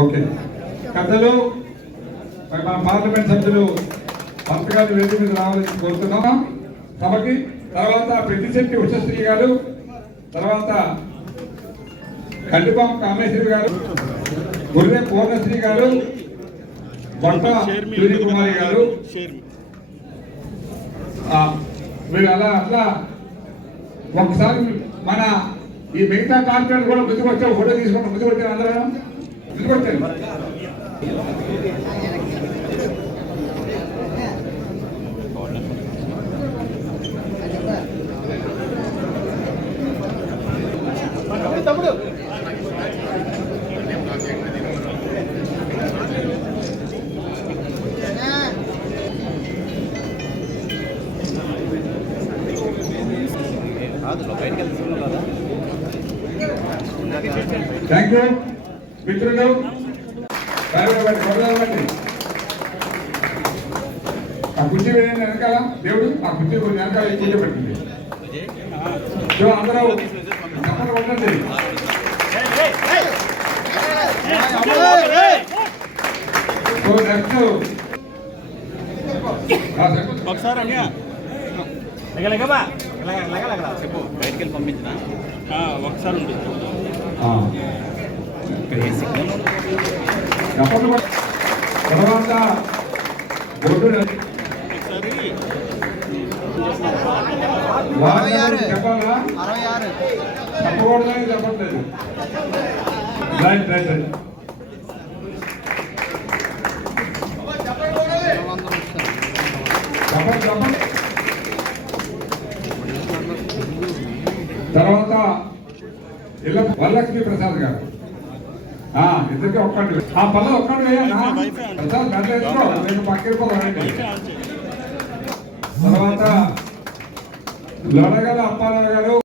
Okay పెద్దలు మా parliament సభ్యులు పత్రికాలు వేదిక మీద రావాలని కోరుతున్నాం సభకి. తర్వాత పెద్దిశెట్టి ఉషశ్రీ గారు, తర్వాత కండిపాం కామేశ్వరి గారు, గుర్రె పూర్ణశ్రీ గారు, బొట్ట సూర్యకుమారి గారు, మీరు అలా అట్లా ఒకసారి మన ఈ మిగతా కార్పొరేట్ కూడా ముందుకు వచ్చా ఫోటో తీసుకుంటాం. ముందుకు వచ్చాను అందరూ ముందుకు వచ్చాను. తమ్ముడు థ్యాంక్ యూ మిత్రులు. ఆ కుర్చీ వేయండి వెనకాల. దేవుడు ఆ కుర్చీ వెనకాల కూర్చోబెట్టింది. సో అందరూ తప్పని ఉండండి. సో నెక్స్ట్ ఒకసారి చెప్పు బయటికి వెళ్ళి పంపించిన ఒకసారి ఉంది. తర్వాత చెప్పాలా చెప్పకూడదని చెప్పట్లేదు. Right right right. చెప్పండి చెప్పండి. తర్వాత ఇళ్ళ వరలక్ష్మి ప్రసాద్ గారు ఇద్దరికి ఒక్కటి ఆ పల్ల ఒక్కటి వేయన్నా ప్రసాద్ గంటేసుకో నేను పక్కిపోతానండి. తర్వాత లొడగల అప్పారావు గారు.